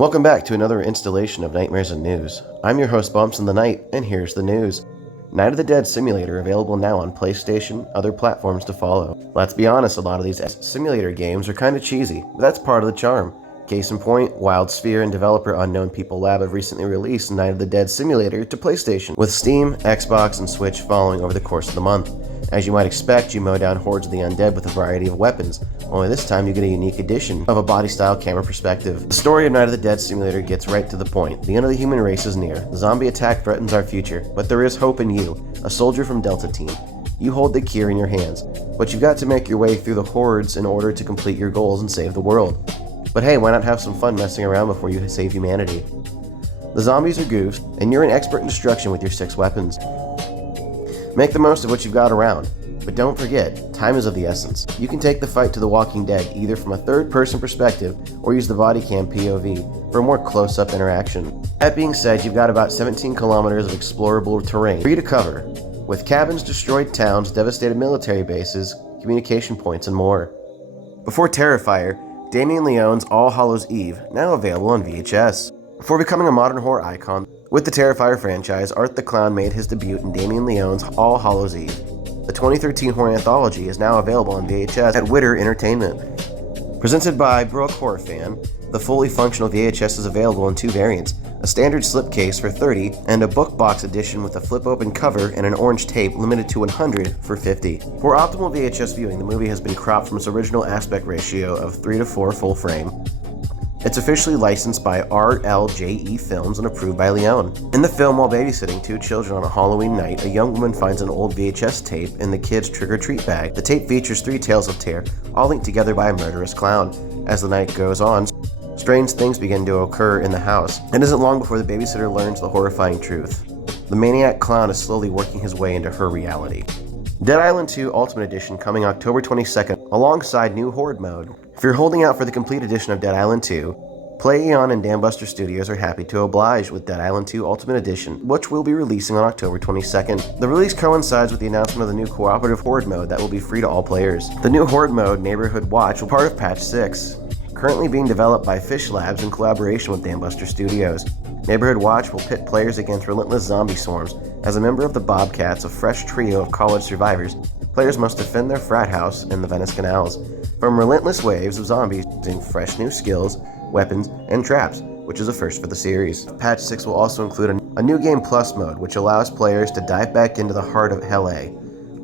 Welcome back to another installation of Nightmares and News. I'm your host Bumps in the Night, and here's the news. Night of the Dead Simulator available now on PlayStation, other platforms to follow. Let's be honest, a lot of these simulator games are kinda cheesy, but that's part of the charm. Case in point, Wild Sphere and developer Unknown People Lab have recently released Night of the Dead Simulator to PlayStation, with Steam, Xbox, and Switch following over the course of the month. As you might expect, you mow down hordes of the undead with a variety of weapons, only this time you get a unique edition of a body-style camera perspective. The story of Night of the Dead Simulator gets right to the point. The end of the human race is near. The zombie attack threatens our future, but there is hope in you, a soldier from Delta Team. You hold the cure in your hands, but you've got to make your way through the hordes in order to complete your goals and save the world. But hey, why not have some fun messing around before you save humanity? The zombies are goofs, and you're an expert in destruction with your 6 weapons. Make the most of what you've got around, but don't forget, time is of the essence. You can take the fight to The Walking Dead either from a third-person perspective or use the body cam POV for a more close-up interaction. That being said, you've got about 17 kilometers of explorable terrain for you to cover, with cabins, destroyed towns, devastated military bases, communication points, and more. Before Terrifier, Damien Leone's All Hallows Eve, now available on VHS. Before becoming a modern horror icon, with the Terrifier franchise, Art the Clown made his debut in Damien Leone's All Hallows Eve. The 2013 horror anthology is now available on VHS at Witter Entertainment. Presented by Brooke Horror Fan, the fully functional VHS is available in 2 variants, a standard slipcase for $30 and a book box edition with a flip-open cover and an orange tape limited to 100 for $50. For optimal VHS viewing, the movie has been cropped from its original aspect ratio of 3:4 full frame. It's officially licensed by RLJE Films and approved by Leone. In the film, while babysitting 2 children on a Halloween night, a young woman finds an old VHS tape in the kid's trick-or-treat bag. The tape features 3 tales of terror, all linked together by a murderous clown. As the night goes on, strange things begin to occur in the house. It isn't long before the babysitter learns the horrifying truth. The maniac clown is slowly working his way into her reality. Dead Island 2 Ultimate Edition coming October 22nd alongside new Horde mode. If you're holding out for the complete edition of Dead Island 2, PlayAeon and Dambuster Studios are happy to oblige with Dead Island 2 Ultimate Edition, which will be releasing on October 22nd. The release coincides with the announcement of the new cooperative Horde mode that will be free to all players. The new Horde mode, Neighborhood Watch, will be part of Patch 6, currently being developed by Fish Labs in collaboration with Dambuster Studios. Neighborhood Watch will pit players against relentless zombie swarms. As a member of the Bobcats, a fresh trio of college survivors, players must defend their frat house in the Venice canals from relentless waves of zombies using fresh new skills, weapons, and traps, which is a first for the series. Patch 6 will also include a new Game Plus mode, which allows players to dive back into the heart of LA,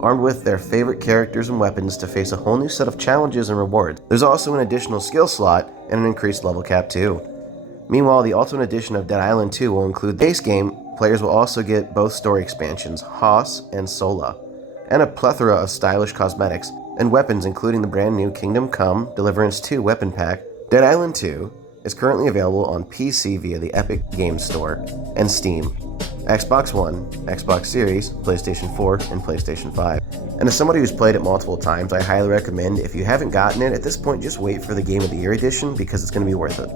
armed with their favorite characters and weapons to face a whole new set of challenges and rewards. There's also an additional skill slot and an increased level cap too. Meanwhile, the Ultimate Edition of Dead Island 2 will include the base game. Players will also get both story expansions, Haas and Sola, and a plethora of stylish cosmetics and weapons, including the brand new Kingdom Come Deliverance 2 weapon pack. Dead Island 2 is currently available on PC via the Epic Games Store and Steam, Xbox One, Xbox Series, PlayStation 4, and PlayStation 5. And as somebody who's played it multiple times, I highly recommend, if you haven't gotten it at this point, just wait for the Game of the Year edition because it's going to be worth it.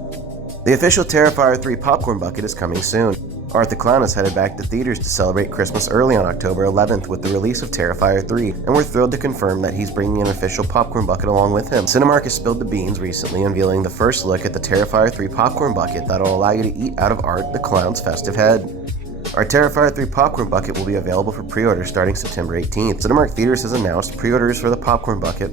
The official Terrifier 3 popcorn bucket is coming soon. Art the Clown is headed back to theaters to celebrate Christmas early on October 11th with the release of Terrifier 3, and we're thrilled to confirm that he's bringing an official popcorn bucket along with him. Cinemark has spilled the beans recently, unveiling the first look at the Terrifier 3 popcorn bucket that'll allow you to eat out of Art the Clown's festive head. Our Terrifier 3 popcorn bucket will be available for pre-order starting September 18th. Cinemark Theaters has announced pre-orders for the popcorn bucket,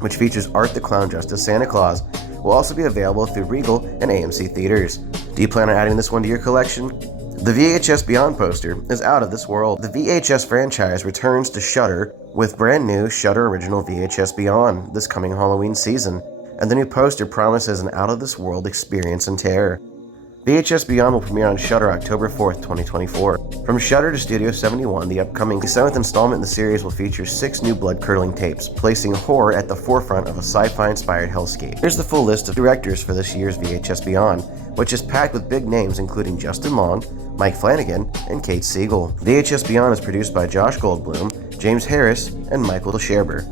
which features Art the Clown dressed as Santa Claus, will also be available through Regal and AMC Theaters. Do you plan on adding this one to your collection? The VHS Beyond poster is out of this world. The VHS franchise returns to Shudder with brand new Shudder Original VHS Beyond this coming Halloween season, and the new poster promises an out-of-this-world experience in terror. VHS Beyond will premiere on Shudder October 4th, 2024. From Shudder to Studio 71, the upcoming 7th installment in the series will feature 6 new blood-curdling tapes, placing horror at the forefront of a sci-fi-inspired hellscape. Here's the full list of directors for this year's VHS Beyond, which is packed with big names including Justin Long, Mike Flanagan, and Kate Siegel. VHS Beyond is produced by Josh Goldblum, James Harris, and Michael Scherber,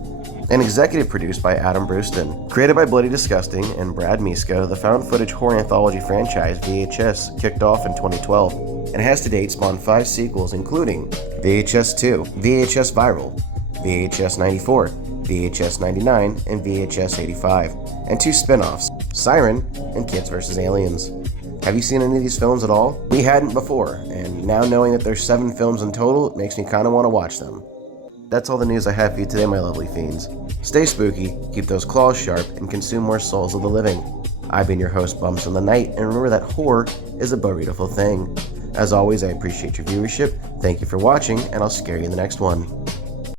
and executive produced by Adam Brewston. Created by Bloody Disgusting and Brad Misko, the found-footage horror anthology franchise VHS kicked off in 2012 and has to date spawned 5 sequels, including VHS 2, VHS Viral, VHS 94, VHS 99, and VHS 85, and 2 spin-offs, Siren and Kids vs. Aliens. Have you seen any of these films at all? We hadn't before, and now knowing that there's 7 films in total, it makes me kind of want to watch them. That's all the news I have for you today, my lovely fiends. Stay spooky, keep those claws sharp, and consume more souls of the living. I've been your host, Bumps in the Night, and remember that horror is a burrito-ful thing. As always, I appreciate your viewership, thank you for watching, and I'll scare you in the next one.